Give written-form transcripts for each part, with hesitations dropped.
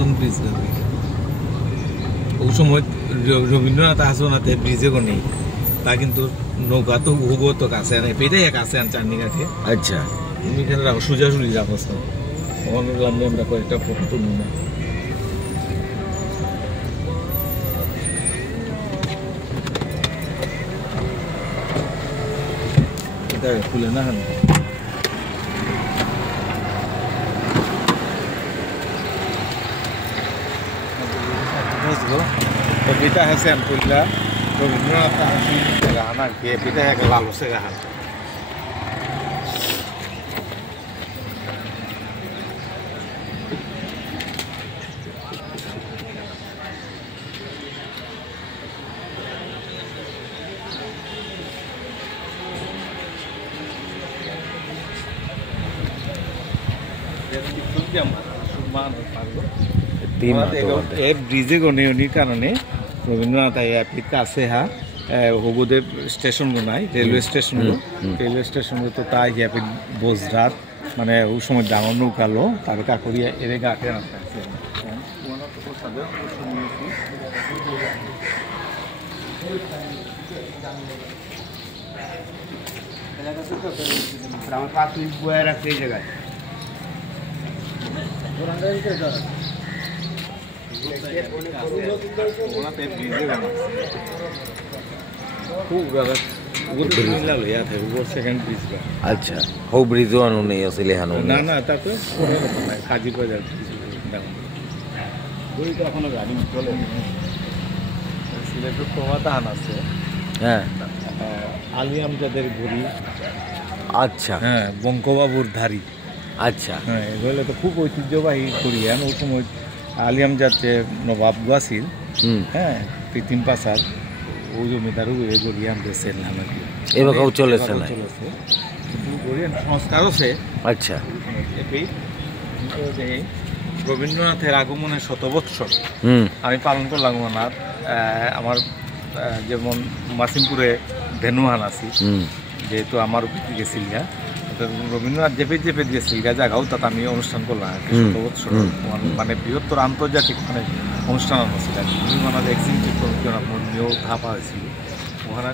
পুরাতন ব্রিজ ওই সময় রবীন্দ্রনাথ আসনাতে ব্রিজে নেই তা কিন্তু নৌকা তো হুবো তো কাছে আনে পেটাই কাছে আন চান্দিঘাটে। আচ্ছা তুমি এখানে রাখো সোজাসুজি রাখো ওখানে লাগলে আমরা কয়েকটা ফটো তুলব না। এটা খুলে না হান পিতা হেসেন কইলা রবীন্দ্রনাথ আনার কে পিতা এক লাল হসে গাহাল ব্রিজে গণেয়নির কারণে রবীন্দ্রনাথ কাছে হা হবুদেব স্টেশন নাই রেলওয়ে স্টেশন তো তাই বোঝরাত মানে ওই সময় ডাঙর নৌকালো তারপর কাকরিয়া এর গাটে আছে আমার 5 মিনিট বয়ে রাখছে এই জায়গায় আচ্ছা হো ব্রিজও আনো নেই আসলে হানো না না তাতে কাজী বাজার এখনো গাড়ি চলে সিলেটের প্রমাতাহান আছে। হ্যাঁ আলী আমজাদের ঘড়ি। আচ্ছা হ্যাঁ বঙ্কবাবুর ধারী। আচ্ছা হ্যাঁ এগুলো তো খুব ঐতিহ্যবাহী ঘড়িয়ান ওই সময় আলী আমজাদ যে নবাব গাছিল হ্যাঁ পৃথিম পাশার ওই জমিদারও এই ঘড়িয়ান দেশের নামে এবারও চলেছে না কিন্তু ঘড়িয়ান সংস্কার আছে। আচ্ছা রবীন্দ্রনাথের আগমনের 100 বৎসর আমি পালন করলাম ওনার আমার যেমন মাসিমপুরে ধেনুহান আছি যেহেতু আমার উপস্থিত গেছিল রবীন্দ্রনাথ যেপে গেছিল জায়গাও তাতে আমি অনুষ্ঠান করলাম 100 বৎসর মানে বৃহত্তর আন্তর্জাতিক মানে অনুষ্ঠান ছিল আর কি মানে এক্সিবিশন ধর্মীয় ধাপা হয়েছিল ওখানে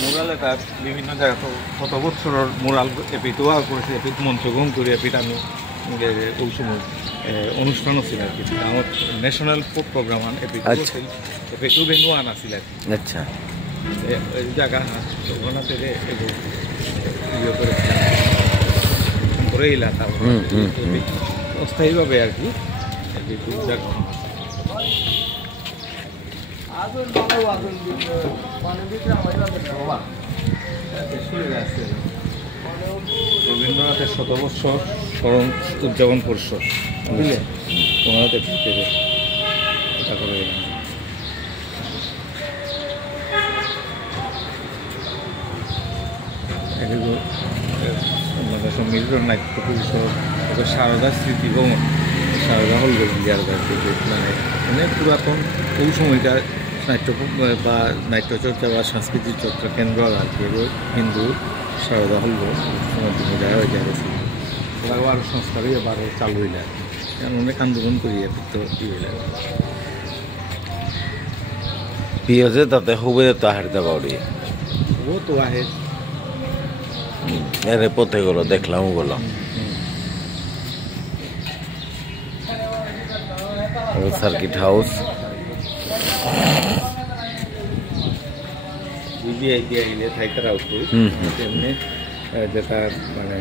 মোরালে তার বিভিন্ন জায়গা তো 100 বৎসরের মোরাল এপিটো করেছে এপিট মঞ্চগ্রহণ করে এপিট আমি ওই সময় অনুষ্ঠানও ছিল আর কি আমার ন্যাশনাল প্রোগ্রাম এপিটো ভেনু আনা ছিল আর কি। আচ্ছা এই জায়গা ওখানে থেকে ইয়ে করে এলাকা অস্থায়ীভাবে আর কি জায়গা রবীন্দ্রনাথের 100 বৎসর স্মরণ উদযাপন পরিষদ বুঝলে তোমরা দেখতে এটা করে মিলিত নাট্য পরিষদ সারদা স্মৃতি ভ্রমণ সারদা হল মানে অনেক পুরাতন ওই সময়কার নাট্য বা নাট্যচর্চা বা সাংস্কৃতিক চর্চা কেন্দ্র আর কি হিন্দু সারদা হল সময় দেওয়া হয়ে যাচ্ছে ওরাও আরও সংস্কারই এবার চালু হইলে আর কি অনেক আন্দোলন করি তো ই হইলে পিওজে তাতে হবে তো হারতে পারি ও তো আহে এর পথে গেলো দেখলাম ওগুলো সার্কিট হাউস ভিভিআইপি আইলে থাইকার আউটপুট তেমনি যেটা মানে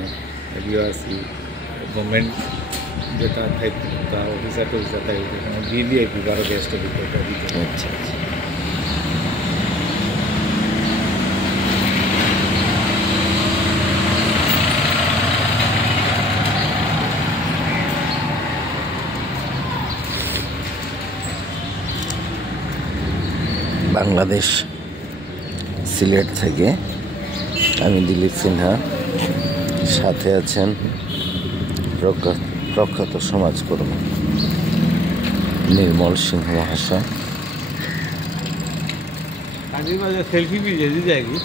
বিওআরসি গভর্নমেন্ট যেটা থাইকা অফিসার টফিসার থাকে সেখানে ভিভিআইপি 12 গেস্ট ভিতরটা দিতে। আচ্ছা আচ্ছা বাংলাদেশ সিলেট থেকে আমি দিলীপ সিনহা, সাথে আছেন প্রখ্যাত সমাজকর্মী নির্মল সিংহ মহাশয়। সেলফি भी जल्दी जाएगी